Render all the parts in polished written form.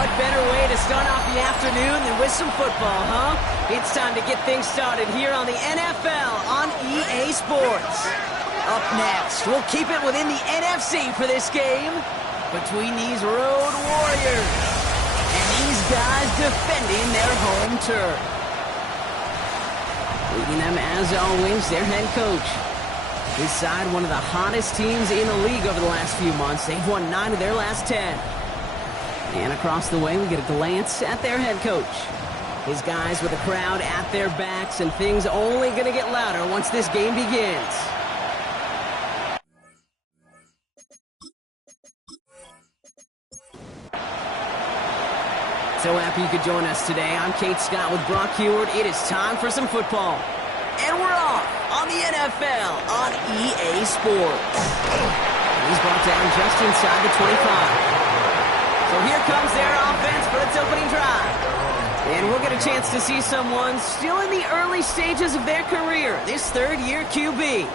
What better way to start off the afternoon than with some football, huh? It's time to get things started here on the NFL on EA Sports. Up next, we'll keep it within the NFC for this game between these road warriors and these guys defending their home turf. Leading them, as always, their head coach. This side, one of the hottest teams in the league over the last few months. They've won 9 of their last 10. And across the way, we get a glance at their head coach. His guys with a crowd at their backs, and things only going to get louder once this game begins. So happy you could join us today. I'm Kate Scott with Brock Heward. It is time for some football. And we're off on the NFL on EA Sports. He's brought down just inside the 25. So here comes their offense for its opening drive. And we'll get a chance to see someone still in the early stages of their career, this third-year QB.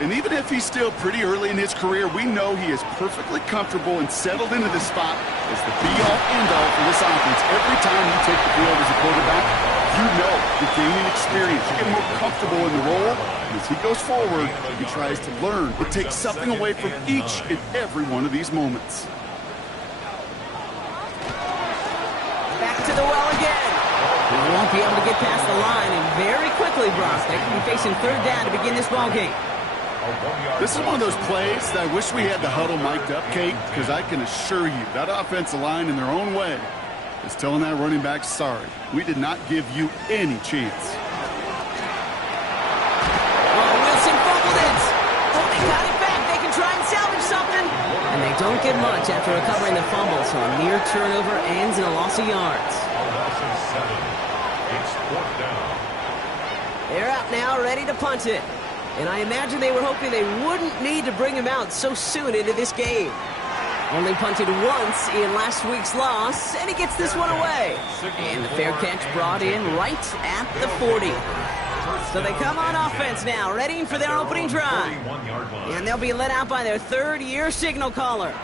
And even if he's still pretty early in his career, we know he is perfectly comfortable and settled into this spot as the be-all, end-all for this offense. Every time you take the field as a quarterback, you know you're gaining experience. You get more comfortable in the role. And as he goes forward, he tries to learn. It takes something away from each and every one of these moments. Back to the well again. He won't be able to get past the line, and very quickly, Brock, they can be facing third down to begin this ball game. This is one of those plays that I wish we had the huddle mic'd up, Kate, because I can assure you that offensive line in their own way is telling that running back, sorry, we did not give you any chance. Oh, Wilson fumbled it. Oh, they got it back. They can try and salvage something. And they don't get much after recovering the fumble, so a near turnover ends in a loss of yards. They're out now, ready to punt it. And I imagine they were hoping they wouldn't need to bring him out so soon into this game. Only punted once in last week's loss, and he gets this one away. And the fair catch brought in right at the 40. So they come on offense now, ready for their opening drive. And they'll be let out by their third-year signal caller.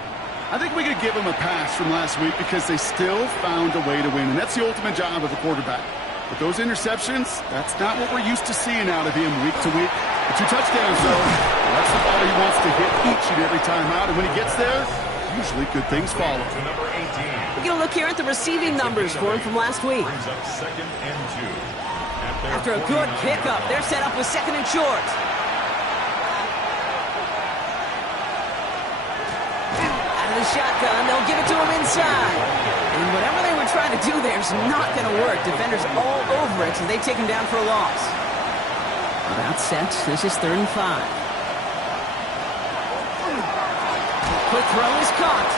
I think we could give them a pass from last week because they still found a way to win, and that's the ultimate job of a quarterback. But those interceptions, that's not what we're used to seeing out of him week to week. The 2 touchdowns, though, that's the ball he wants to hit each and every time out. And when he gets there, usually good things follow. We're going to look here at the receiving numbers for him from last week. After a good pickup, they're set up with 2nd and short. Out of the shotgun, they'll give it to him inside. And whatever they were trying to do there is not going to work. Defenders all over it, so they take him down for a loss. About set. This is 3rd and 5. Quick throw is caught.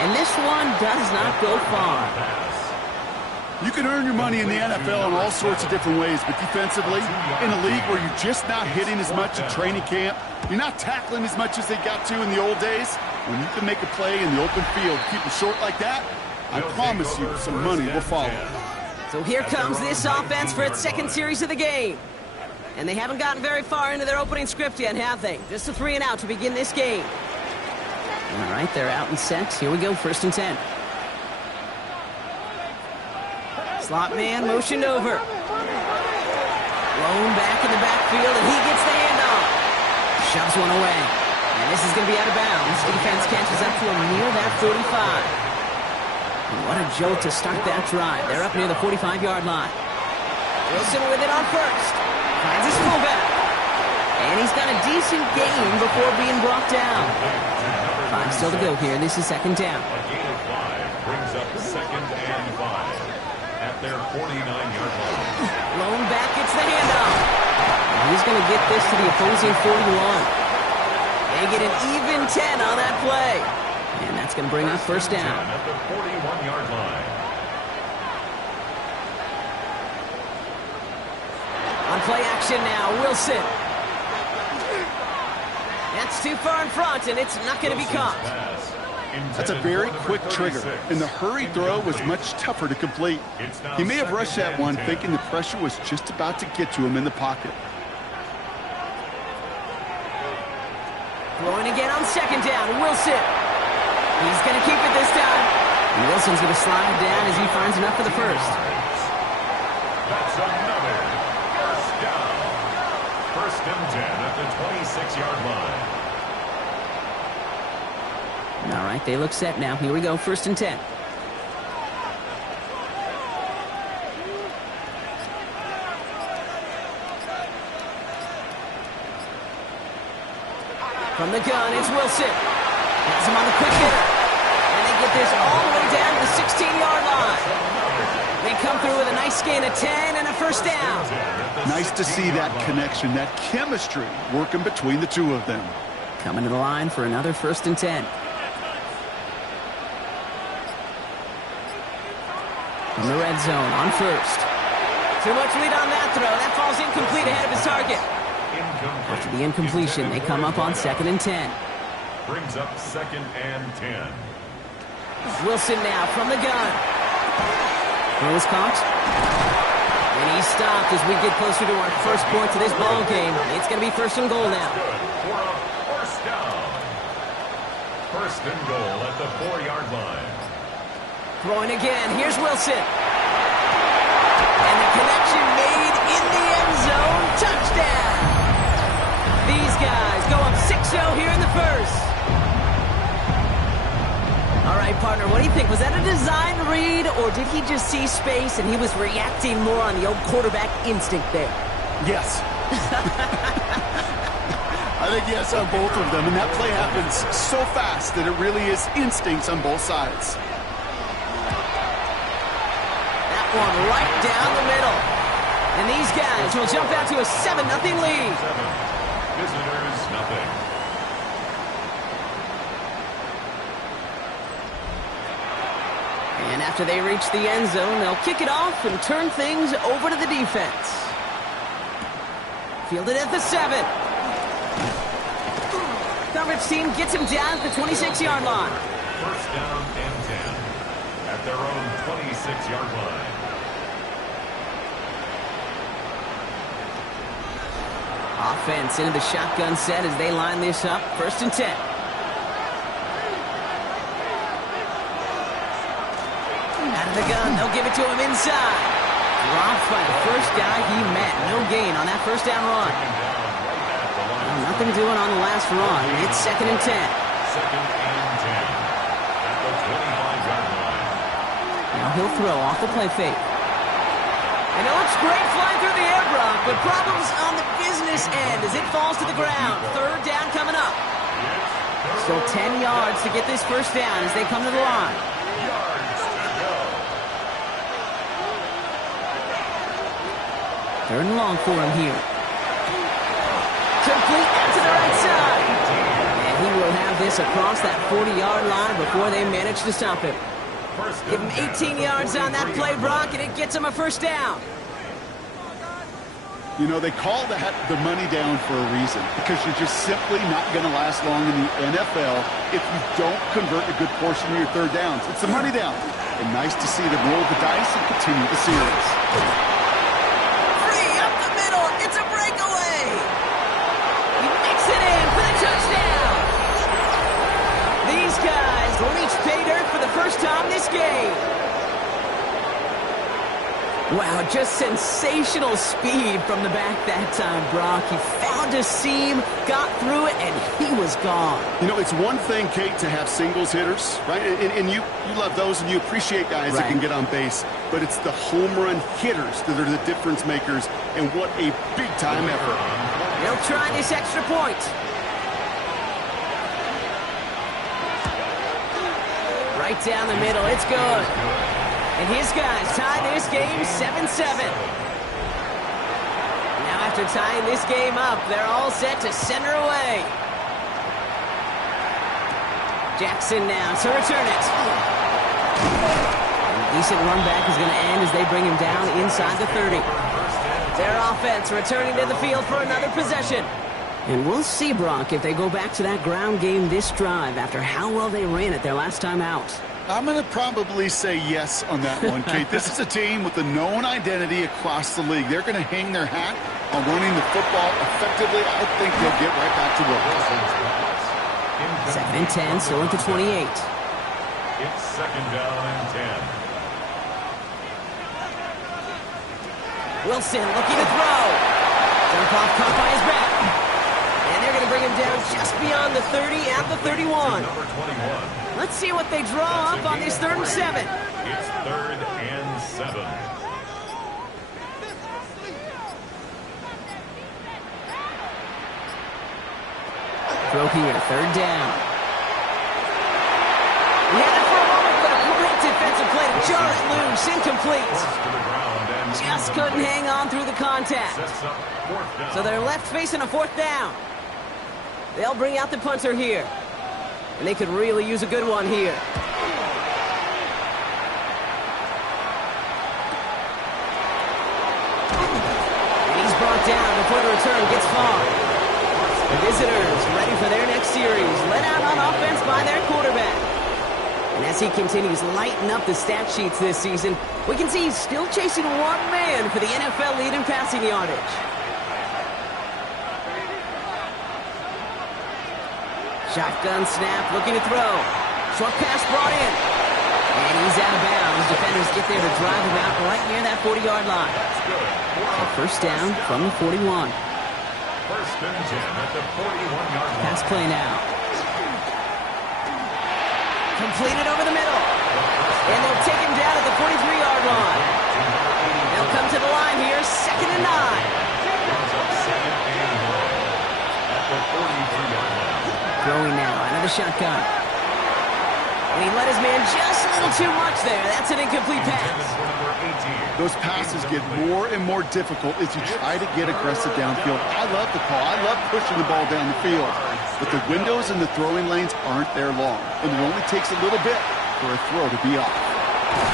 And this one does not go far. You can earn your money in the NFL in all sorts of different ways, but defensively, in a league where you're just not hitting as much at training camp, you're not tackling as much as they got to in the old days, when you can make a play in the open field, keep them short like that, I promise you some money will follow. So here comes this offense for its 2nd series of the game. And they haven't gotten very far into their opening script yet, have they? Just a 3 and out to begin this game. All right, they're out and set. Here we go, 1st and 10. Slot man motioned over. Blown back in the backfield, and he gets the handoff. Shoves one away. And this is going to be out of bounds. Defense catches up to him near that 45. What a jolt to start that drive. They're up near the 45-yard line. Wilson with it on first. Finds his fullback. And he's got a decent gain before being brought down. 5 still to go here. This is 2nd down. A gain of 5 brings up 2nd and 5 at their 49-yard line. Blown back gets the handoff. And he's going to get this to the opposing 41. They get an even 10 on that play. And that's going to bring up 1st down. At the 41-yard line. On play action now, Wilson. That's too far in front, and it's not going to be caught. That's a very quick trigger, and the hurry throw was much tougher to complete. He may have rushed that one thinking the pressure was just about to get to him in the pocket. Throwing again on 2nd down, Wilson. He's going to keep it this time. And Wilson's going to slide down as he finds enough for the first. That's another first down. First and 10 at the 26-yard line. All right, they look set now. Here we go, first and 10. From the gun, it's Wilson. Has him on the quick hitter. And they get this all the way down to the 16-yard line. They come through with a nice gain of 10 and a first down. Nice to see that connection, that chemistry working between the two of them. Coming to the line for another first and 10. From the red zone on first. Too much lead on that throw. That falls incomplete ahead of his target. After the incompletion, they come up on second and 10. Brings up second and 10. Wilson now from the gun. Throw is caught. And he's stopped as we get closer to our first point to this ball game. It's going to be first and goal now. Good for a first down. First and goal at the 4-yard line. Throwing again. Here's Wilson. And the connection made in the end zone. Touchdown. These guys go up 6-0 here in the first. All right, partner, what do you think? Was that a design read, or did he just see space and he was reacting more on the old quarterback instinct there? Yes. I think yes on both of them, and that play happens so fast that it really is instincts on both sides. That one right down the middle. And these guys will jump out to a 7-0 lead. Visitors, nothing. And after they reach the end zone, they'll kick it off and turn things over to the defense. Fielded at the 7. Coverage team gets him down at the 26-yard line. First down and 10 at their own 26-yard line. Offense into the shotgun set as they line this up. First and 10. Out of the gun, they'll give it to him inside. Dropped by the first guy he met. No gain on that first down run. Well, nothing doing on the last run. It's second and 10. Second and 10 at the 25-yard line. Now he'll throw off the play fake. And it looks great flying through the air, Brock, but problems on the business end as it falls to the ground. Third down coming up. Still 10 yards to get this first down as they come to the line. Third and long for him here. Complete out to the right side. And he will have this across that 40-yard line before they manage to stop him. Give him 18 yards on that play, Brock, and it gets him a first down. You know, they call that the money down for a reason, because you're just simply not going to last long in the NFL if you don't convert a good portion of your third downs. It's the money down. And nice to see them roll the dice and continue the series. Free up the middle. It's a breakaway. He makes it in for the touchdown. These guys will each pay dirt for the first time this game. Wow, just sensational speed from the back that time, Brock. He found a seam, got through it, and he was gone. You know, it's one thing, Kate, to have singles hitters, right? And you love those, and you appreciate guys that can get on base. But it's the home run hitters that are the difference makers, and what a big-time effort. They'll try this extra point. Right down the middle, it's good. And his guys tie this game 7-7. Now after tying this game up, they're all set to center away. Jackson now to return it. And a decent run back is going to end as they bring him down inside the 30. Their offense returning to the field for another possession. And we'll see, Brock, if they go back to that ground game this drive after how well they ran it their last time out. I'm going to probably say yes on that one, Kate. This is a team with a known identity across the league. They're going to hang their hat on running the football effectively. I think they'll get right back to work. 2nd and 10, still at the 28. It's second down and 10. Wilson looking to throw. Dump off caught by his back. And they're going to bring him down just beyond the 30 at the 31. Number 21. Let's see what they draw up on this 3rd and 7. It's 3rd and 7. Throw here, 3rd down. He had it for a moment, but a great defensive play to jar it loose, incomplete. Just couldn't hang on through the contact. So they're left facing a 4th down. They'll bring out the punter here. And they could really use a good one here. And he's brought down before the return gets far. The visitors ready for their next series. Let out on offense by their quarterback. And as he continues lighting up the stat sheets this season, we can see he's still chasing one man for the NFL lead in passing yardage. Shotgun snap, looking to throw. Short pass brought in. And he's out of bounds. Defenders get there to drive him out right near that 40-yard line. So 1st down from the 41. 1st and 10 at the 41-yard line. Pass play now. Completed over the middle. And they'll take him down at the 43-yard line. They'll come to the line here, 2nd and 9. At the 43-yard line. Throwing now, another shotgun. And he let his man just a little too much there. That's an incomplete pass. Those passes get more and more difficult as you try to get aggressive downfield. I love the call. I love pushing the ball down the field. But the windows in the throwing lanes aren't there long. And it only takes a little bit for a throw to be off.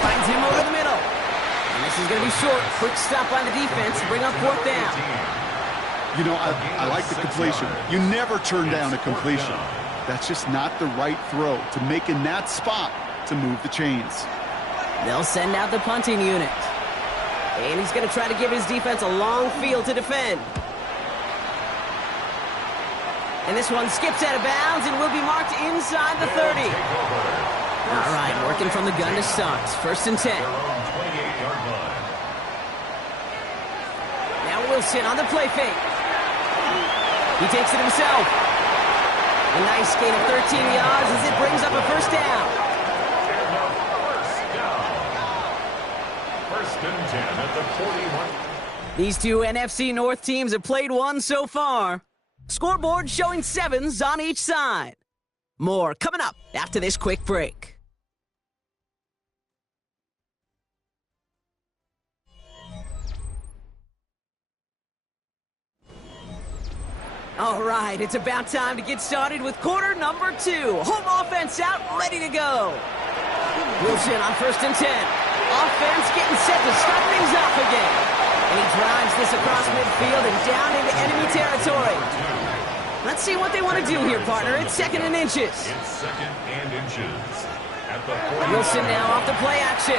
Finds him over the middle. And this is going to be short. Quick stop by the defense to bring up 4th down. You know, I like the completion. You never turn down a completion. That's just not the right throw to make in that spot to move the chains. They'll send out the punting unit. And he's going to try to give his defense a long field to defend. And this one skips out of bounds and will be marked inside the 30. All right, working from the gun to start. 1st and 10. Now Wilson on the play fake. He takes it himself. A nice gain of 13 yards as it brings up a 1st down. 1st and 10 at the 41. These two NFC North teams have played one so far. Scoreboard showing 7s on each side. More coming up after this quick break. All right, it's about time to get started with quarter number 2. Home offense out, ready to go. Wilson on 1st and 10. Offense getting set to start things off again. And he drives this across midfield and down into enemy territory. Let's see what they want to do here, partner. It's 2nd and inches. It's 2nd and inches. At the 40. Wilson now off the play action.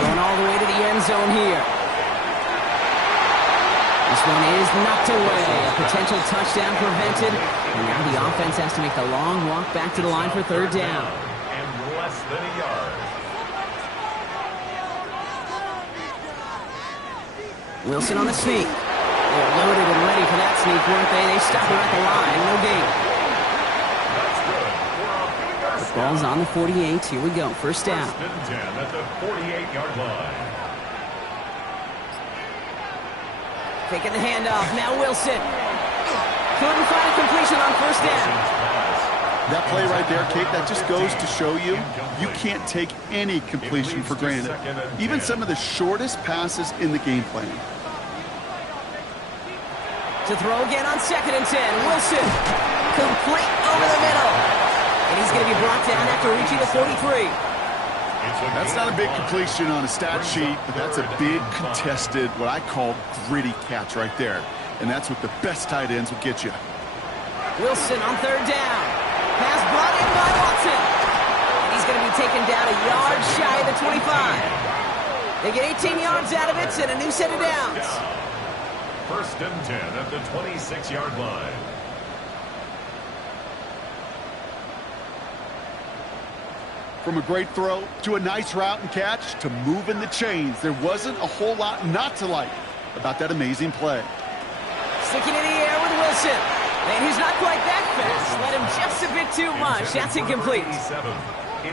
Going all the way to the end zone here. This one is knocked away. A potential touchdown prevented. And now the offense has to make the long walk back to the line for 3rd down. And less than a yard. Wilson on the sneak. They're loaded and ready for that sneak, weren't they? They stop him at the line. No gain. The ball's on the 48. Here we go. 1st down. 1st and 10 at the 48-yard line. Taking the handoff. Now Wilson. Couldn't find a completion on 1st down. That play right there, Kate, that just goes to show you, you can't take any completion for granted. Even some of the shortest passes in the game plan. To throw again on 2nd and 10. Wilson. Complete over the middle. And he's going to be brought down after reaching the 43. That's not a big completion on a stat sheet, but that's a big contested, what I call gritty catch right there. And that's what the best tight ends will get you. Wilson on 3rd down. Pass brought in by Watson. And he's going to be taken down a yard shy of the 25. They get 18 yards out of it and a new set of downs. 1st and 10 at the 26-yard line. From a great throw to a nice route and catch to moving the chains, there wasn't a whole lot not to like about that amazing play. Sticking in the air with Wilson. And he's not quite that fast. Let him just a bit too much. That's incomplete.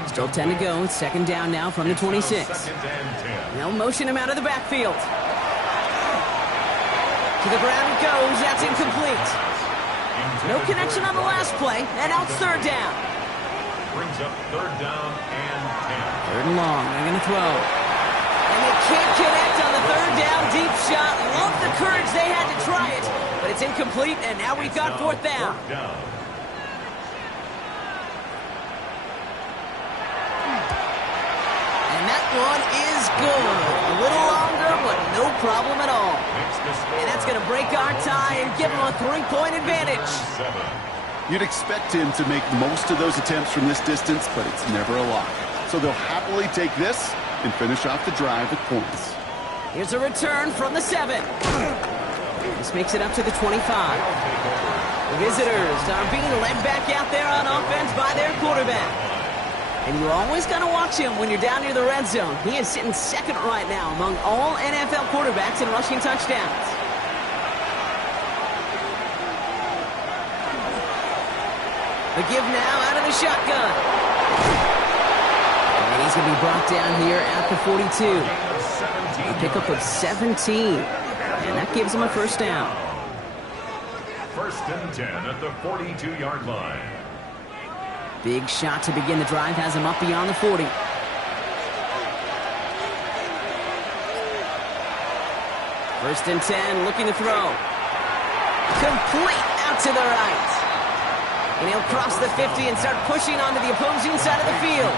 Still 10 to go. Second down now from the 26. They'll motion him out of the backfield. To the ground it goes. That's incomplete. No connection on the last play. And now it's third down. Brings up third down and 10. Third and long. They're going to throw. And they can't connect on the third down deep shot. Love the courage they had to try it. But it's incomplete, and now we've got fourth down. And that one is good. A little longer, but no problem at all. And that's going to break our tie and give them a 3-point advantage. You'd expect him to make most of those attempts from this distance, but it's never a lock. So they'll happily take this and finish off the drive with points. Here's a return from the 7. This makes it up to the 25. The visitors are being led back out there on offense by their quarterback. And you always got to watch him when you're down near the red zone. He is sitting second right now among all NFL quarterbacks in rushing touchdowns. The give now out of the shotgun. And he's going to be brought down here at the 42. A pickup of 17. And that gives him a first down. First and 10 at the 42-yard line. Big shot to begin the drive has him up beyond the 40. First and 10, looking to throw. Complete out to the right. And he'll cross the 50 and start pushing onto the opposing side of the field.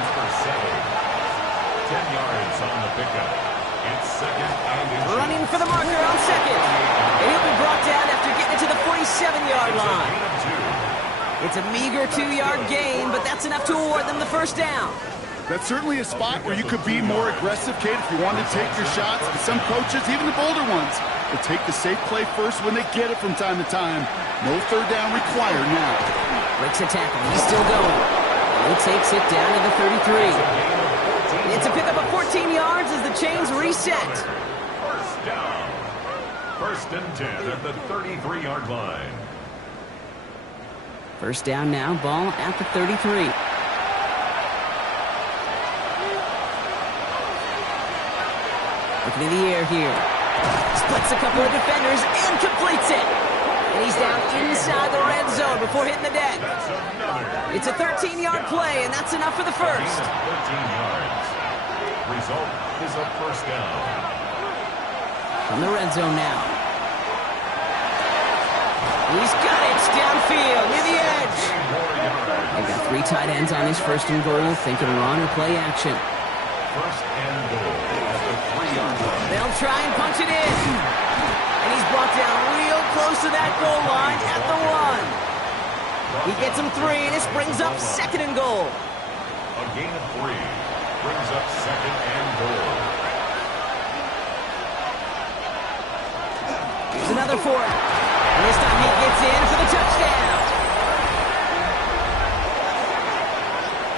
10 yards on the pickup. It's second and running for the marker on second. And he'll be brought down after getting it to the 47-yard line. It's a meager 2-yard gain, but that's enough to award them the first down. That's certainly a spot where you could be more aggressive, Kate, if you want to take your shots. But some coaches, even the bolder ones, will take the safe play first when they get it from time to time. No third down required now. Breaks a tackle. He's still going. And he takes it down to the 33. It's a pickup of 14 yards as the chains reset. First down. First and 10 at the 33-yard line. First down now, ball at the 33. Looking in the air here. Splits a couple of defenders and completes it. And he's down inside the red zone before hitting the deck. It's a 13-yard play, and that's enough for the first. 13 yards. Result is a first down. From the red zone now. He's got it downfield near the edge. They've got 3 tight ends on his first and goal, thinking run or play action. First and goal at the 3-yard line. They'll try and punch it in. And he's brought down real close to that goal line at the 1. He gets him 3, and this brings up second and goal. A gain of 3 brings up second and goal. Here's another for it. And this time he gets in for the touchdown.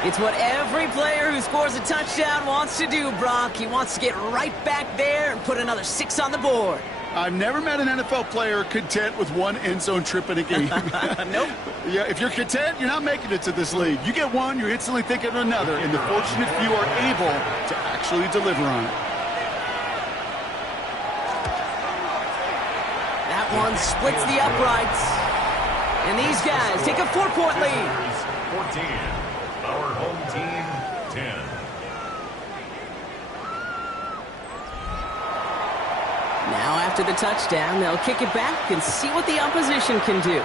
It's what every player who scores a touchdown wants to do, Brock. He wants to get right back there and put another 6 on the board. I've never met an NFL player content with one end zone trip in a game. Nope. Yeah, if you're content, you're not making it to this league. You get one, you're instantly thinking of another, and the fortunate few are able to actually deliver on it. That one splits the uprights. And these guys take a 4-point lead. 14. Our home team, 10. Now after the touchdown, they'll kick it back and see what the opposition can do.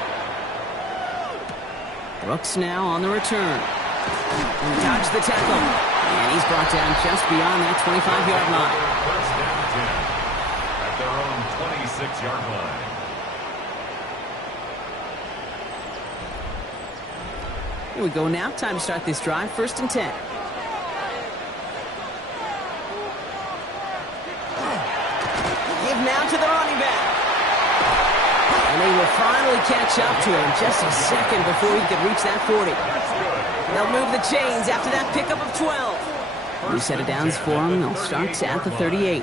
Brooks now on the return. Dodge the tackle. And he's brought down just beyond that 25-yard line. First down 10 at their own 26-yard line. Here we go now. Time to start this drive. First and 10. Now to the running back. And they will finally catch up to him just a second before he could reach that 40. They'll move move the chains after that pickup of 12. New set of downs for him. They'll start at the 38.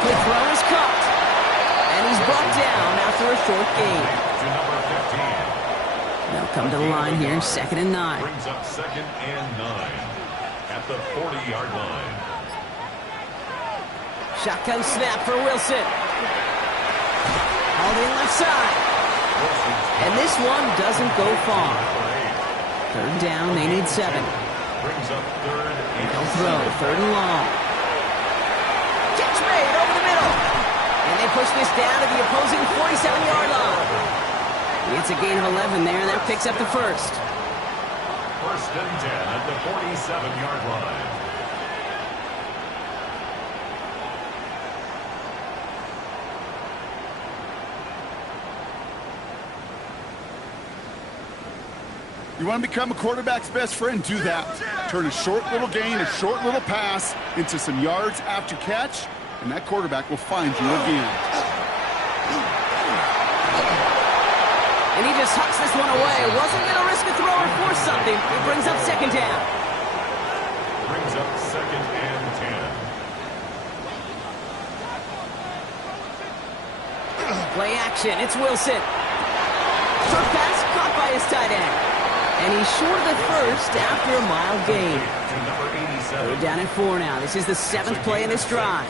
Quick throw is caught. And he's brought down after a short gain. They'll come to the line here, 2nd and 9. Brings up 2nd and 9 at the 40-yard line. Shotgun snap for Wilson. Hauled in left side. And this one doesn't go far. 3rd down, they need 7. Brings up 3rd and They'll throw, 3rd and long. Catch made over the middle. And they push this down to the opposing 47-yard line. It's a gain of 11 there, and that picks up the first. 1st and 10 at the 47-yard line. You want to become a quarterback's best friend? Do that. Turn a short little gain, a short little pass into some yards after catch, and that quarterback will find you again. And he just hucks this one away. Wasn't going to risk a throw or force something. It brings up 2nd down. Brings up 2nd and 10. Play action. It's Wilson. Short pass caught by his tight end. And he's short of the first after a mild gain. They're down at 4 now. This is the 7th play in this drive.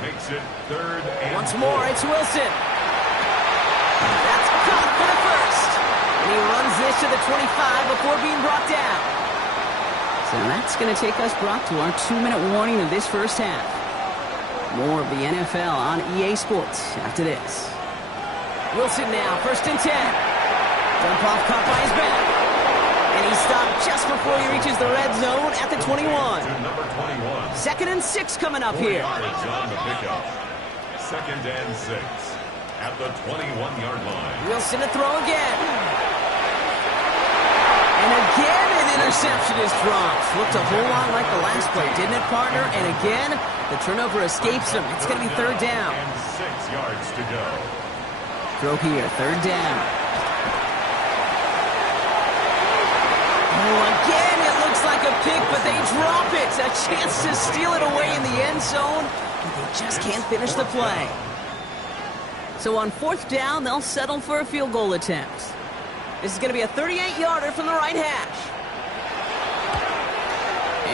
Makes it 3rd and Once more, it's Wilson. That's caught for the first. And he runs this to the 25 before being brought down. So that's going to take us brought to our 2-minute warning of this first half. More of the NFL on EA Sports after this. Wilson now, 1st and 10. Dump off caught by his back. And he stopped just before he reaches the red zone at the 21. number 21. 2nd and 6 coming up here. On the pickup. 2nd and 6 at the 21-yard line. Wilson to throw again. And again an interception is dropped. Looked a whole lot like the last play, didn't it, partner? And again, the turnover escapes him. It's going to be 3rd down. And 6 yards to go. Throw here, 3rd down. Oh, again, it looks like a pick, but they drop it. A chance to steal it away in the end zone, but they just can't finish the play. So on 4th down, they'll settle for a field goal attempt. This is going to be a 38-yarder from the right hash.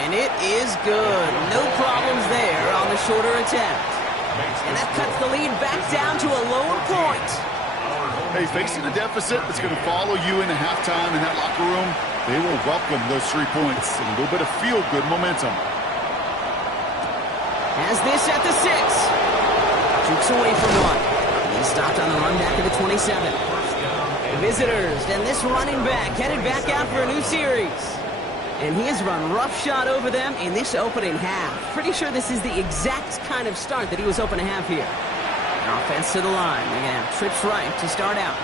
And it is good. No problems there on the shorter attempt. And that cuts the lead back down to a lower point. Hey, facing a deficit that's going to follow you into halftime in that locker room, they will welcome those 3 points and a little bit of feel-good momentum. Has this at the 6. Jukes away from one. He's stopped on the run back to the 27. The visitors, and this running back headed back out for a new series. And he has run roughshod over them in this opening half. Pretty sure this is the exact kind of start that he was hoping to have here. An offense to the line. They're going to have trips right to start out.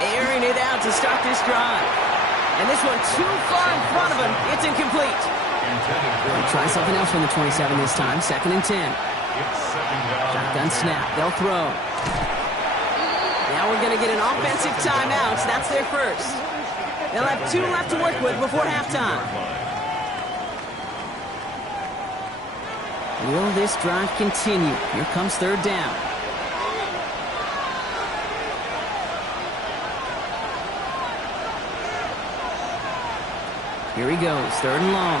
Airing it out to start this drive. And this one too far in front of him. It's incomplete. They'll try something else from the 27 this time. 2nd and 10. Shotgun snap. They'll throw. Now we're going to get an offensive timeout. That's their first. They'll have 2 left to work with before halftime. Will this drive continue? Here comes 3rd down. Here he goes, 3rd and long.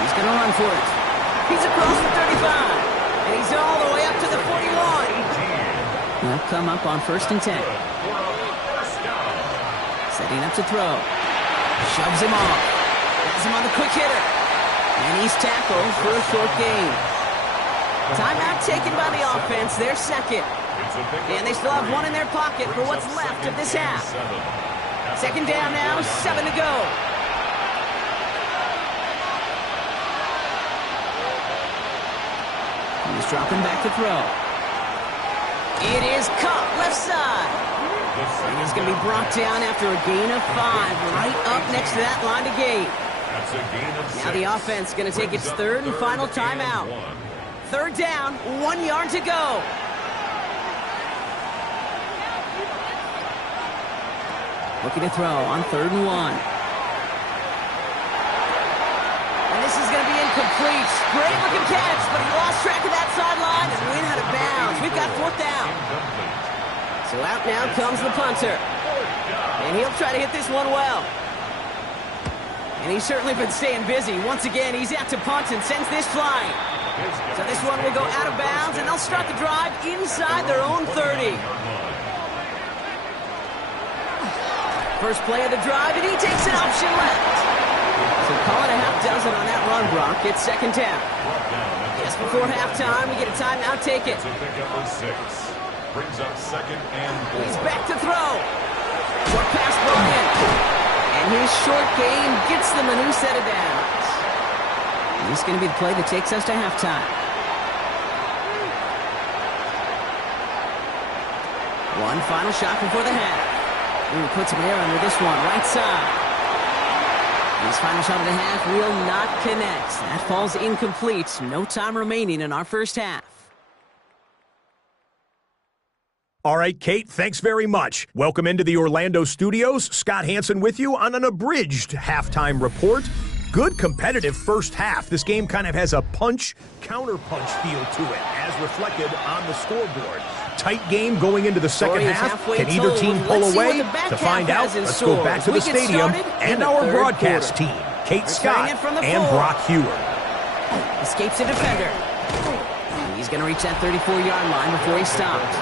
He's going to run for it. He's across the 35. And he's all the way up to the 41. They'll come up on 1st and 10. Setting up to throw. Shoves him off. Has him on the quick hitter. And he's tackled for a short gain. Timeout taken by the offense. Their 2nd. And they still have 1 in their pocket for what's left of this half. 2nd down now, 7 to go. He's dropping back to throw. It is caught left side. And he's going to be brought down after a gain of 5, right up next to that line of gain. That's a gain of 6. Now the offense going to take its third and final timeout. Third down, 1 yard to go. Looking to throw on 3rd and 1. And this is going to be incomplete. Great looking catch, but he lost track of that sideline and went out of bounds. We've got 4th down. So out now comes the punter. And he'll try to hit this one well. And he's certainly been staying busy. Once again, he's out to punt and sends this flying. So this one will go out of bounds, and they'll start the drive inside their own 30. First play of the drive, and he takes an option left. So call it a half dozen on that run, Brock. It's 2nd down. Just before halftime, we get a timeout. Take it. It's a pickup of 6. Brings up 2nd and 4. He's back to throw. Short pass brought in. And his short game gets them a new set of downs. And this is going to be the play that takes us to halftime. One final shot before the half. Ooh, put some air under this one, right side. His final shot of the half will not connect. That falls incomplete. No time remaining in our first half. All right, Kate, thanks very much. Welcome into the Orlando studios. Scott Hansen with you on an abridged halftime report. Good competitive first half. This game kind of has a punch-counter-punch feel to it, as reflected on the scoreboard. Tight game going into the second half. Can either team pull away? To find out, let's go back to the stadium and our broadcast team, Kate Scott and Brock Hewer. Escapes the defender. He's going to reach that 34-yard line before he stops.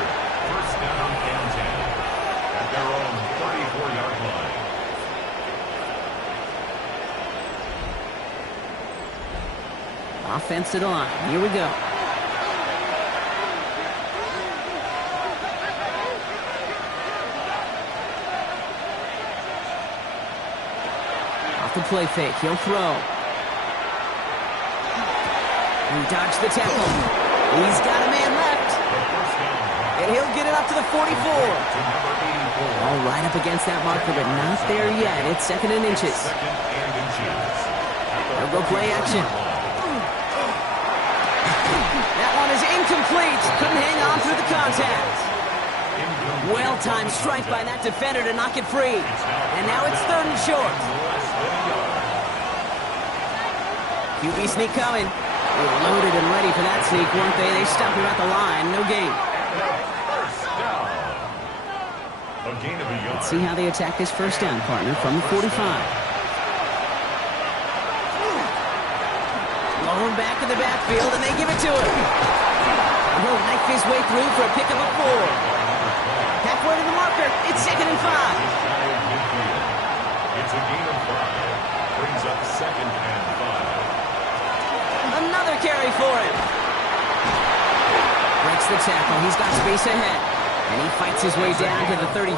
First down and 10 at their own 34-yard line. Offense to the line. Here we go. The play fake. He'll throw. He dodged the tackle. He's got a man left. And he'll get it up to the 44. All right up against that marker, but not there yet. It's 2nd and inches. They'll go play action. That one is incomplete. Couldn't hang on through the contact. Well-timed strike by that defender to knock it free. And now it's 3rd and short. QB sneak coming. They were loaded and ready for that sneak, weren't they? They stopped him at the line. No gain. Let's see how they attack this first down, partner, from the 45. Blown back in the backfield, and they give it to him. He'll knife his way through for a pickup of 4. Halfway to the marker. It's 2nd and 5. It's a gain of 5. Brings up 2nd and 5. Another carry for him. Breaks the tackle. He's got space ahead. And he fights his way down to the 35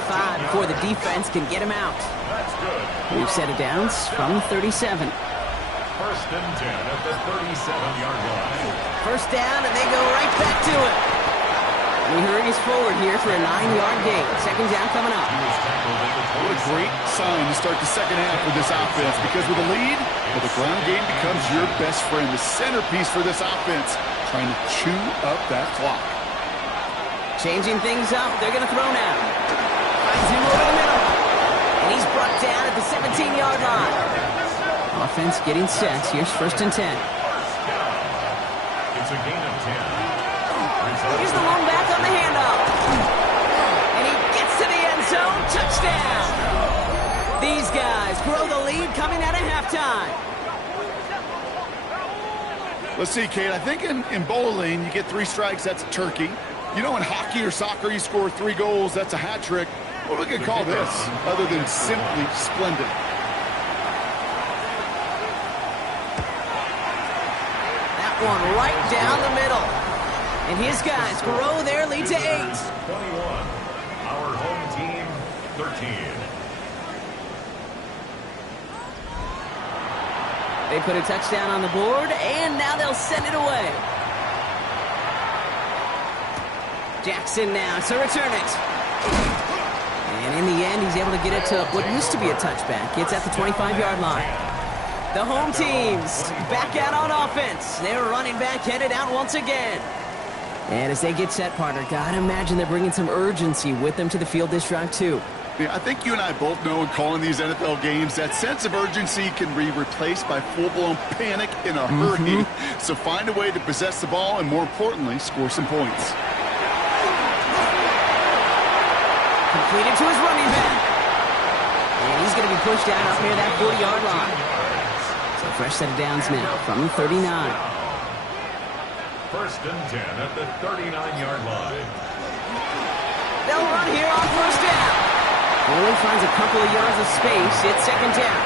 before the defense can get him out. That's good. We've set it down from 37. First and 10 at the 37-yard line. First down, and they go right back to it. And he hurries forward here for a 9-yard gain. 2nd down coming up. What a great sign to start the second half with this offense, because with a lead, the ground game becomes your best friend, the centerpiece for this offense, trying to chew up that clock. Changing things up, they're going to throw now. Finds him over the middle. And he's brought down at the 17-yard line. Offense getting set. Here's 1st and 10. It's a gain of 10. Here's the lone back on the handoff. And he gets to the end zone. Touchdown. These guys grow the lead coming out of halftime. Let's see, Kate. I think in bowling, you get 3 strikes, that's a turkey. You know, in hockey or soccer, you score 3 goals, that's a hat trick. What are we going to call this other than simply splendid? That one right down the middle. And his guys grow their lead to 8. 21. Our home team, 13. They put a touchdown on the board, and now they'll send it away. Jackson now to return it. And in the end, he's able to get it to what used to be a touchback. It's at the 25-yard line. The home team's back out on offense. Their running back headed out once again. And as they get set, partner, gotta imagine they're bringing some urgency with them to the field this drive, too. Yeah, I think you and I both know in calling these NFL games that sense of urgency can be replaced by full-blown panic in a hurry. So find a way to possess the ball and, more importantly, score some points. Completed to his running back. And he's going to be pushed out up near that 40-yard line. So fresh set of downs now from the 39. First and 10 at the 39-yard line. They'll run here on first down. Only finds a couple of yards of space. It's second down.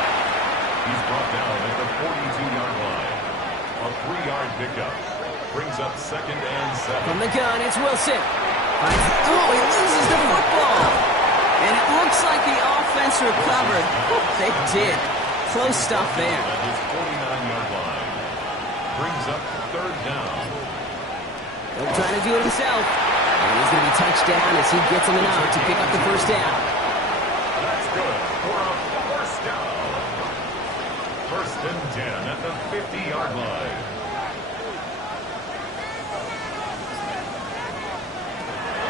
He's brought down at the 42-yard line. A 3-yard pickup. Brings up second and 7. From the gun, it's Wilson. He loses the football. And it looks like the offense recovered. They did. Close stuff there. At his 49-yard line. Brings up third down. He'll try to do it himself. And he's going to be touched down as he gets him enough to pick up the first down. That's good for a first down. First and 10 at the 50-yard line.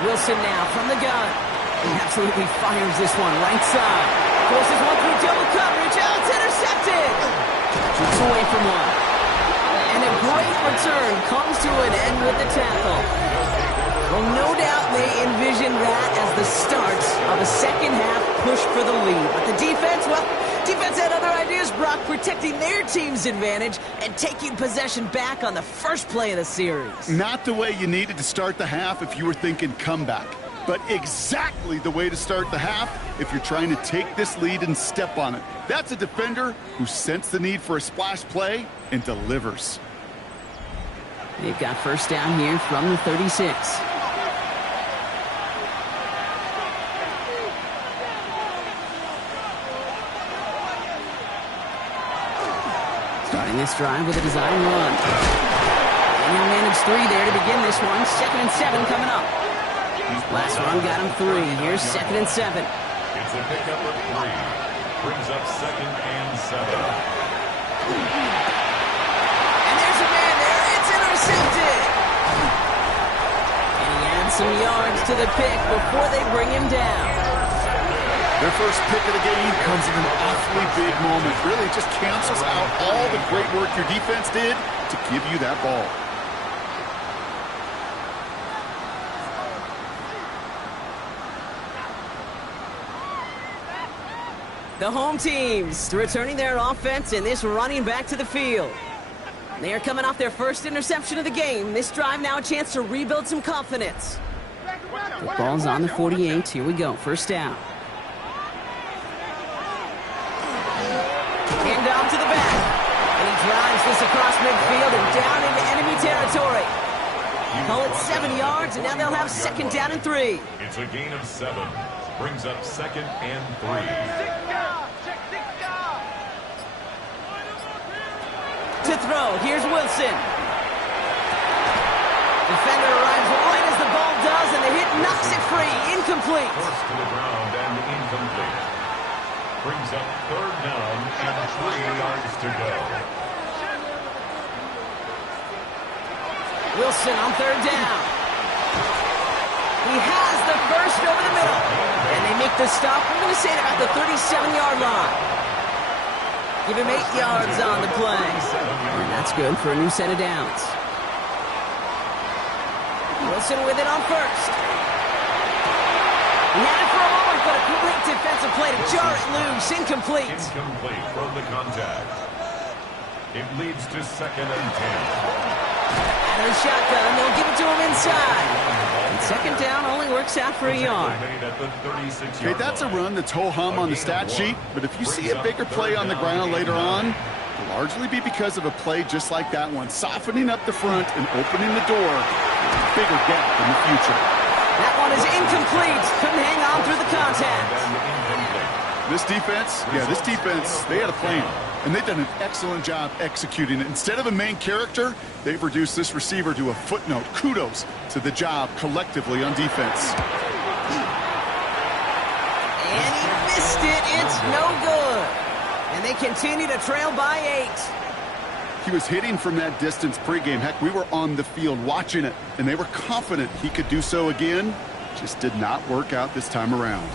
Wilson now from the gun. He absolutely fires this one right side. Forces one through double coverage. Oh, it's intercepted. Keeps away from one. And a great return comes to an end with the tackle. Well, no doubt they envisioned that as the start of a second-half push for the lead. But the defense, well, defense had other ideas, Brock, protecting their team's advantage and taking possession back on the first play of the series. Not the way you needed to start the half if you were thinking comeback, but exactly the way to start the half if you're trying to take this lead and step on it. That's a defender who sensed the need for a splash play and delivers. They've got first down here from the 36. Starting this drive with a design run. And he'll manage 3 there to begin this one. 2nd and 7 coming up. Last run got him 3. Here's 2nd and 7. It's a pickup of 3. Brings up 2nd and 7. And there's a man there. It's intercepted. And he adds some yards to the pick before they bring him down. Their first pick of the game comes in an awfully big moment. Really just cancels out all the great work your defense did to give you that ball. The home teams returning their offense and this running back to the field. They are coming off their first interception of the game. This drive now a chance to rebuild some confidence. The ball's on the 48. Here we go. First down. Hand off to the back. And he drives this across midfield and down into enemy territory. Call it 7 yards, and now they'll have 2nd down and 3. It's a gain of 7. Brings up 2nd and 3. To throw, here's Wilson. Defender arrives right as the ball does, and the hit knocks it free. Incomplete. Forced to the ground and incomplete. Brings up 3rd down and 3 yards to go. Wilson on 3rd down. He has the first over the middle. And they make the stop. We're going to say it about the 37-yard line. Give him 8 yards on the play. And that's good for a new set of downs. Wilson with it on first. He had it for a moment, but a great defensive play to jar it loose. Incomplete. Incomplete from the contact. It leads to 2nd and 10. Out of the shotgun, they'll give it to him inside. And 2nd down only works out for a yard. Okay, that's a run that's ho-hum on the stat sheet, but if you see a bigger play on the ground later on, it'll largely be because of a play just like that one, softening up the front and opening the door for a bigger gap in the future. That one is incomplete. Couldn't hang on through the contact. This defense, they had a plan, and they've done an excellent job executing it. Instead of a main character, they've reduced this receiver to a footnote. Kudos to the job collectively on defense. it. It's no good. And they continue to trail by 8. He was hitting from that distance pregame. Heck, we were on the field watching it, and they were confident he could do so again. Just did not work out this time around.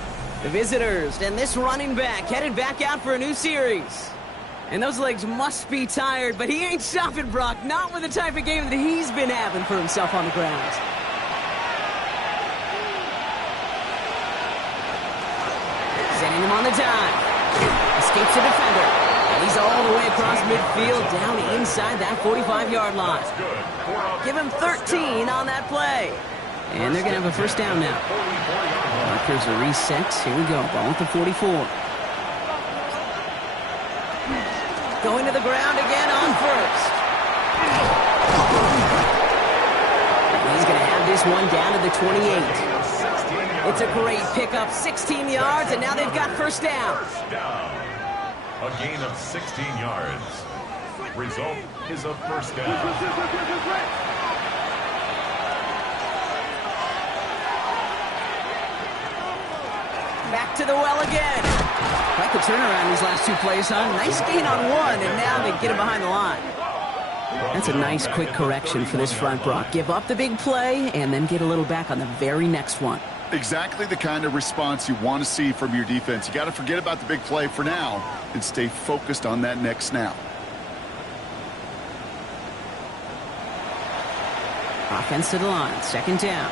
The visitors and this running back headed back out for a new series. And those legs must be tired, but he ain't stopping, Brock. Not with the type of game that he's been having for himself on the ground. Sending him on the dive. Escapes the defender. And he's all the way across midfield, down inside that 45-yard line. Give him 13 on that play. And they're going to have a first down now. Markers are reset. Here we go. Ball at the 44. Going to the ground again on first. He's going to have this one down to the 28. It's a great pickup, 16 yards, and now they've got first down. A gain of 16 yards. Result is a first down. Back to the well again. Quite the turnaround these last 2 plays, huh? Nice gain on one, and now they get him behind the line. That's a nice quick correction for this front, Brock. Give up the big play, and then get a little back on the very next one. Exactly the kind of response you want to see from your defense. You got to forget about the big play for now and stay focused on that next snap. Offense to the line, second down.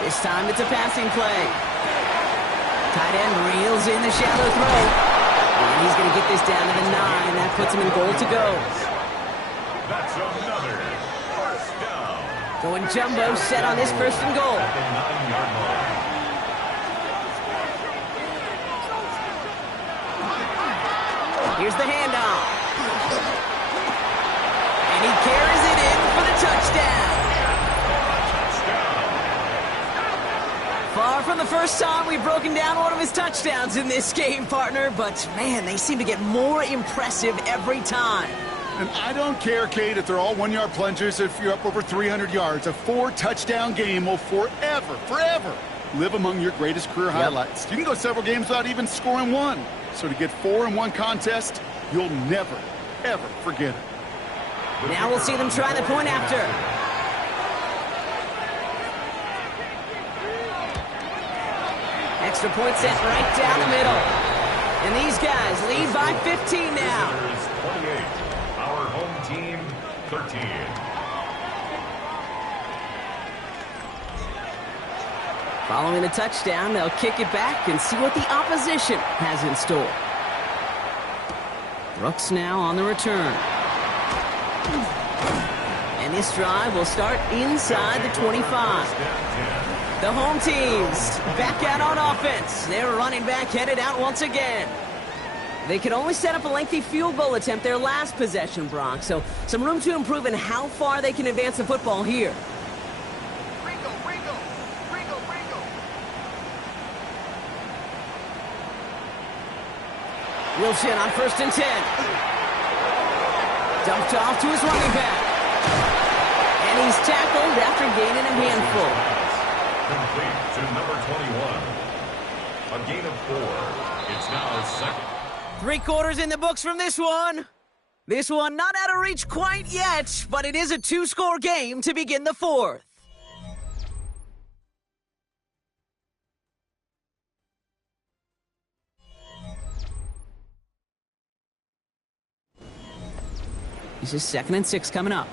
This time it's a passing play. Tight end reels in the shallow throw. And he's going to get this down to the 9. That puts him in goal to go. That's another first down. Going jumbo set on this first and goal. At the 9-yard line. Here's the handoff. And he carries it in for the touchdown. Far from the first time we've broken down one of his touchdowns in this game, partner, but man, they seem to get more impressive every time. And I don't care, Kate, if they're all 1-yard plungers, if you're up over 300 yards. A 4-touchdown game will forever live among your greatest career highlights. You can go several games without even scoring one. So to get 4 in one contest, you'll never, ever forget it. Now we'll see them try the point after. Extra point set right down the middle. And these guys lead by 15 now. Visitors 28. Our home team 13. Following the touchdown, they'll kick it back and see what the opposition has in store. Brooks now on the return. And this drive will start inside the 25. The home teams back out on offense. Their running back headed out once again. They could only set up a lengthy field goal attempt their last possession, Brock. So some room to improve in how far they can advance the football here. Wilson on 1st and 10. Dumped off to his running back. And he's tackled after gaining a handful. Complete to number 21. A gain of 4. It's now second. 3 quarters in the books from this one. This one not out of reach quite yet, but it is a 2-score game to begin the 4th. This is 2nd and 6 coming up.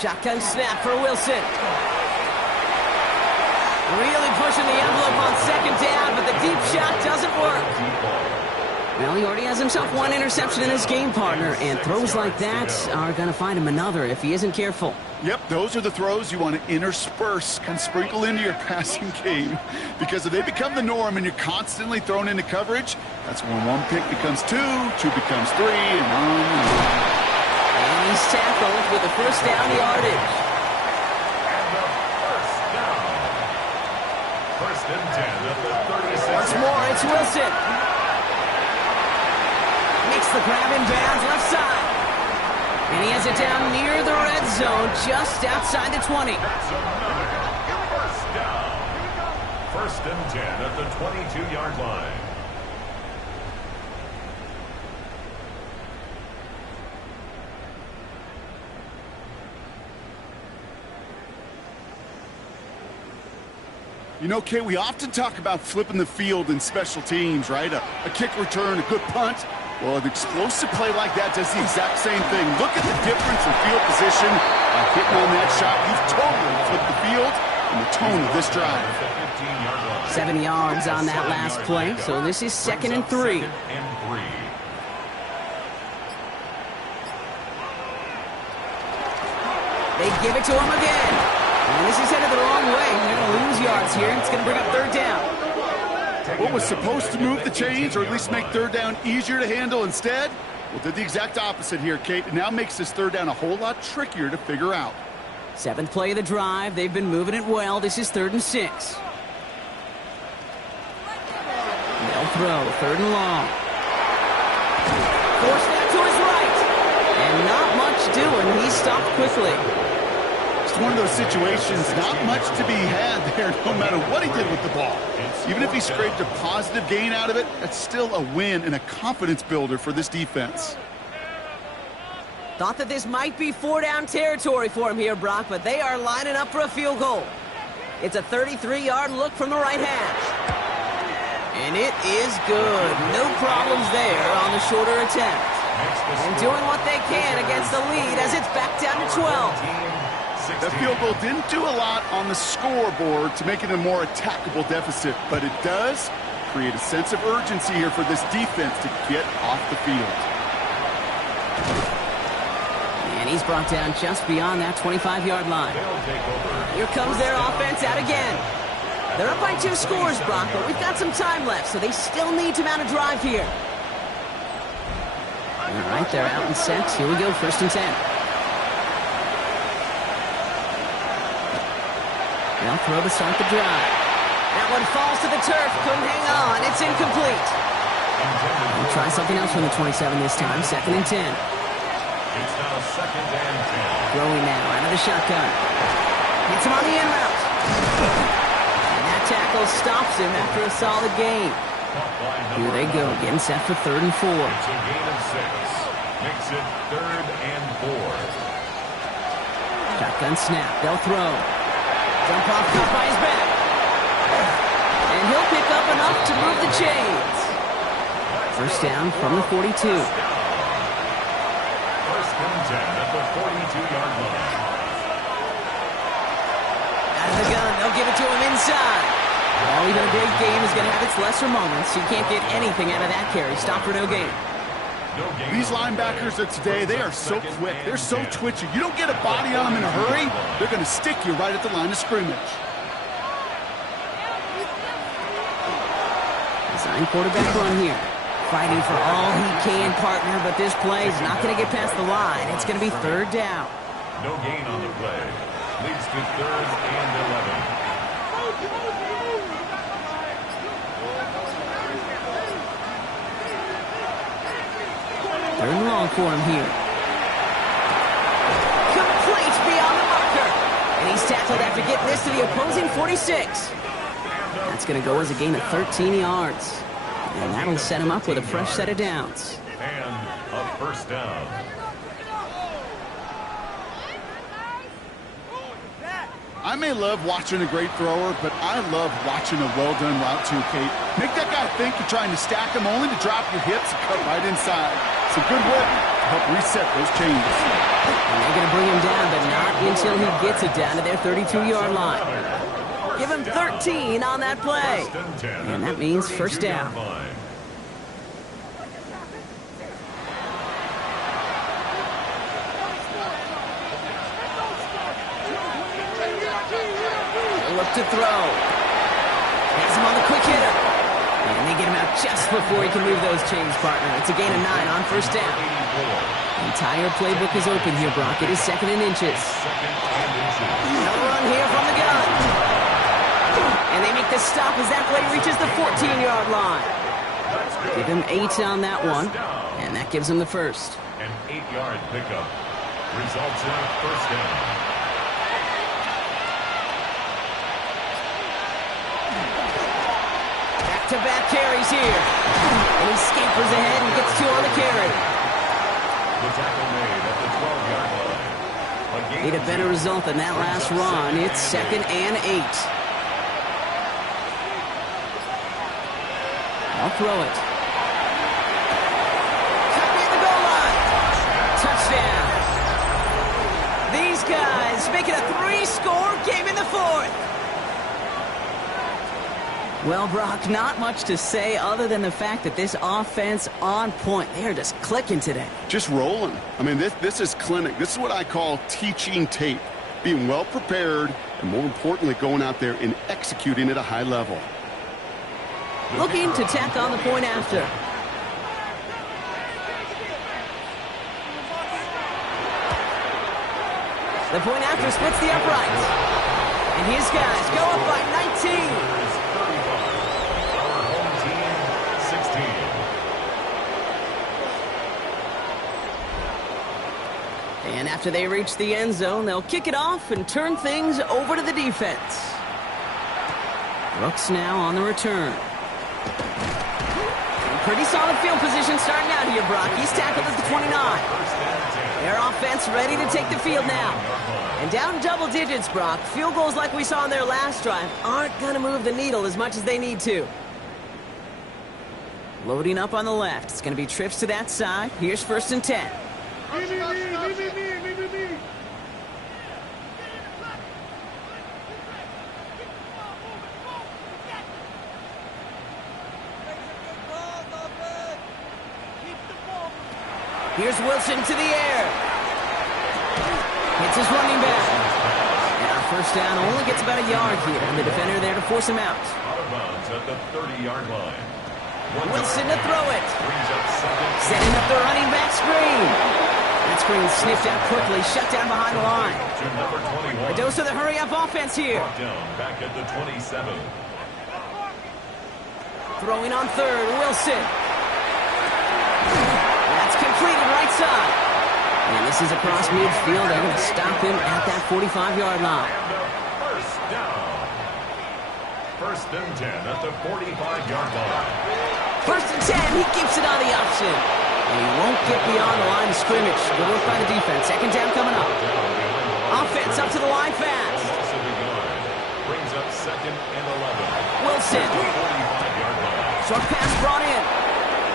Shotgun snap for Wilson. Really pushing the envelope on 2nd down, but the deep shot doesn't work. Well, he already has himself 1 interception in his game, partner, and throws like that are going to find him another if he isn't careful. Yep, those are the throws you want to intersperse and sprinkle into your passing game, because if they become the norm and you're constantly thrown into coverage, that's when 1 pick becomes 2, 2 becomes 3, and on. And he's tackled with the first down yardage. And the first down. 1st and 10 at the 36. Once more, it's Wilson. Makes the grab in bounds left side. And he has it down near the red zone, just outside the 20. That's another first down. First and 10 at the 22-yard line. You know, Kay, we often talk about flipping the field in special teams, right? A kick return, a good punt. Well, an explosive play like that does the exact same thing. Look at the difference in field position. By hitting on that shot, you've totally flipped the field and the tone of this drive. 7 yards on that last play, so this is 2nd and 3. They give it to him again. And this is headed the wrong way. They're going to lose yards here. It's going to bring up 3rd down. What was supposed to move the chains or at least make 3rd down easier to handle instead? Well, did the exact opposite here, Kate. It now makes this 3rd down a whole lot trickier to figure out. 7th play of the drive. They've been moving it well. This is 3rd and 6. They'll throw. 3rd and long. Forced that to his right. And not much doing. He stopped quickly. It's one of those situations, not much to be had there no matter what he did with the ball. Even if he scraped a positive gain out of it, that's still a win and a confidence builder for this defense. Thought that this might be 4-down territory for him here, Brock, but they are lining up for a field goal. It's a 33-yard look from the right hash. And it is good. No problems there on the shorter attempt. And doing what they can against the lead as it's back down to 12. That field goal didn't do a lot on the scoreboard to make it a more attackable deficit, but it does create a sense of urgency here for this defense to get off the field. And he's brought down just beyond that 25-yard line. Here comes their offense out again. They're up by 2 scores, Brock, but we've got some time left, so they still need to mount a drive here. All right, they're out and set. Here we go, 1st and 10. They'll throw to start the drive. That one falls to the turf. Couldn't hang on. It's incomplete. We'll try something else from the 27 this time. 2nd and 10. It's now 2nd and 10. Throwing now out of the shotgun. Gets him on the in route. And that tackle stops him after a solid gain. Here they go, getting set for 3rd and 4. It's a gain of 6. Makes it 3rd and 4. Shotgun snap. They'll throw. Jump off caught by his back. And he'll pick up enough to move the chains. 1st down from the 42. 1st and 10 at the 42-yard line. Out of the gun, they'll give it to him inside. Well, even a great game is going to have its lesser moments. You can't get anything out of that carry. Stop for no gain. These linebackers of today, they are so quick. They're so twitchy. You don't get a body on them in a hurry, they're going to stick you right at the line of scrimmage. Design quarterback run here. Fighting for all he can, partner, but this play is not going to get past the line. It's going to be 3rd down. No gain on the play. Leads to 3rd and 11. Third and long for him here. Complete beyond the marker. And he's tackled after getting this to the opposing 46. That's going to go as a gain of 13 yards. And that'll set him up with a fresh set of downs. And a 1st down. I may love watching a great thrower, but I love watching a well-done route too, Kate. Make that guy think you're trying to stack him only to drop your hips and cut right inside. Some good work to help reset those chains. And they're going to bring him down, but not until he gets it down to their 32-yard line. Give him 13 on that play. And that means 1st down. Look to throw. Has him on the quick hitter. And they get him out just before he can move those chains, partner. It's a gain of 9 on 1st down. The entire playbook is open here, Brock. It is 2nd and inches. No run here from the gun. And they make the stop as that play reaches the 14-yard line. Give him 8 on that one. And that gives him the 1st. An 8-yard pickup. Results in a first down. Back-to-back carries here. And he scampers ahead and gets 2 on the carry. The tackle made at the 12-yard line. Need a better result than that last run. It's 2nd and 8. I'll throw it. Cut near the goal line. Touchdown. These guys make it a 3-score game in the 4th. Well, Brock, not much to say other than the fact that this offense on point. They are just clicking today. Just rolling. I mean, this is clinic. This is what I call teaching tape. Being well prepared, and more importantly, going out there and executing at a high level. Looking to tack on the point after. The point after splits the uprights. And his guys go up by 19. And after they reach the end zone, they'll kick it off and turn things over to the defense. Brooks now on the return. Pretty solid field position starting out here, Brock. He's tackled at the 29. Their offense ready to take the field now. And down double digits, Brock. Field goals like we saw in their last drive aren't going to move the needle as much as they need to. Loading up on the left. It's going to be trips to that side. Here's 1st and 10. Here's Wilson to the air. Hits his running back. Now 1st down only gets about a yard here, and the defender there to force him out. Out of bounds at the 30-yard line. Wilson to throw it. Setting up the running back screen. That screen sniffed out quickly, shut down behind the line. A dose of the hurry-up offense here. Back at the 27. Throwing on 3rd, Wilson. That's completed right side. And this is across midfield. They're going to stop him at that 45-yard line. First down. 1st and 10 at the 45-yard line. 1st and 10, he keeps it on the option. And he won't get beyond the line of scrimmage. Good work by the defense. 2nd down coming up. Offense up to the line fast. Brings up 2nd and 11. Wilson. 45-yard line. Short pass brought in.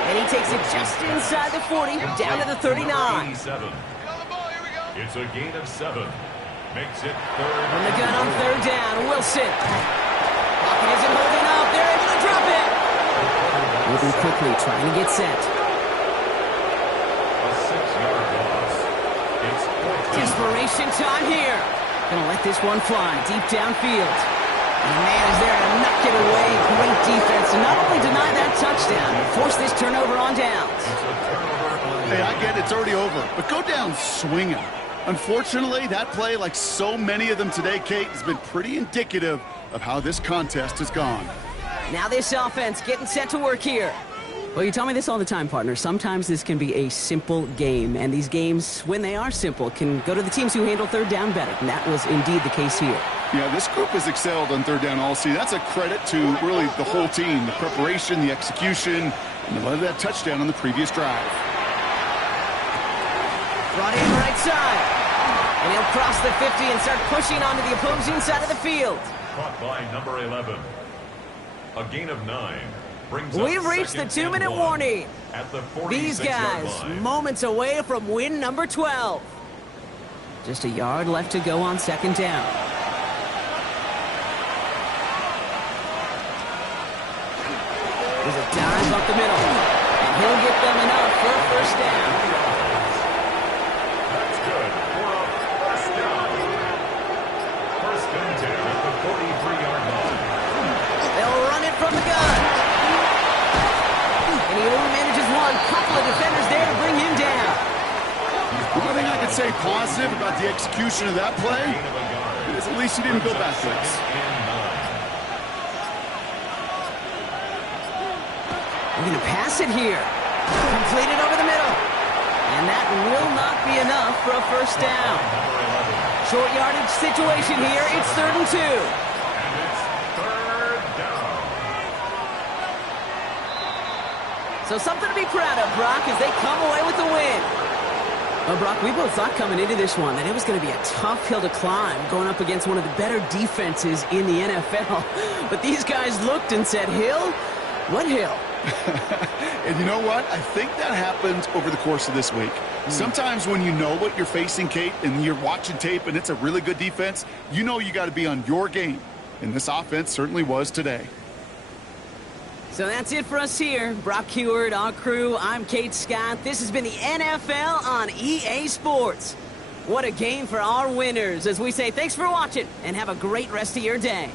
And he takes it just inside the 40, down to the 39. It's a gain of 7. Makes it 3rd. From the gun on 3rd down, Wilson. Pocket isn't holding up. They're able to drop it. Moving quickly, trying to get set. A 6-yard loss. It's 14. Desperation time here. Gonna let this one fly deep downfield. And the man is there to knock it away. Great defense to not only deny that touchdown, but force this turnover on downs. Hey, I get it's already over, but go down swinging. Unfortunately, that play, like so many of them today, Kate, has been pretty indicative of how this contest has gone. Now this offense getting set to work here. Well, you tell me this all the time, partner. Sometimes this can be a simple game, and these games, when they are simple, can go to the teams who handle 3rd down better, and that was indeed the case here. Yeah, this group has excelled on 3rd down all season. That's a credit to really the whole team, the preparation, the execution, and they led that touchdown on the previous drive. Brought in right side. And he'll cross the 50 and start pushing onto the opposing side of the field. Caught by number 11. A gain of 9. We've reached the 2-minute warning. At the These guys, line. moments away from win number 12. Just a yard left to go on 2nd down. There's a dive up the middle. And he'll get them enough for a 1st down. That's good for a 1st down. 1st and 10 at the 43-yard line. They'll run it from the gun. And he only manages one. Couple of defenders there to bring him down. One thing I could say positive about the execution of that play is at least he didn't go backwards. We're going to pass it here. Completed over the middle. And And that will not be enough for a first down. Short yardage situation here. It's 3rd and 2. And it's 3rd down. So something to be proud of, Brock, as they come away with the win. Well, Brock, we both thought coming into this one that it was going to be a tough hill to climb going up against one of the better defenses in the NFL. But these guys looked and said, Hill? What hill? And you know what? I think that happens over the course of this week. Sometimes when you know what you're facing, Kate, and you're watching tape and it's a really good defense, you know you got to be on your game. And this offense certainly was today. So that's it for us here. Brock Heward, our crew, I'm Kate Scott. This has been the NFL on EA Sports. What a game for our winners as we say thanks for watching and have a great rest of your day.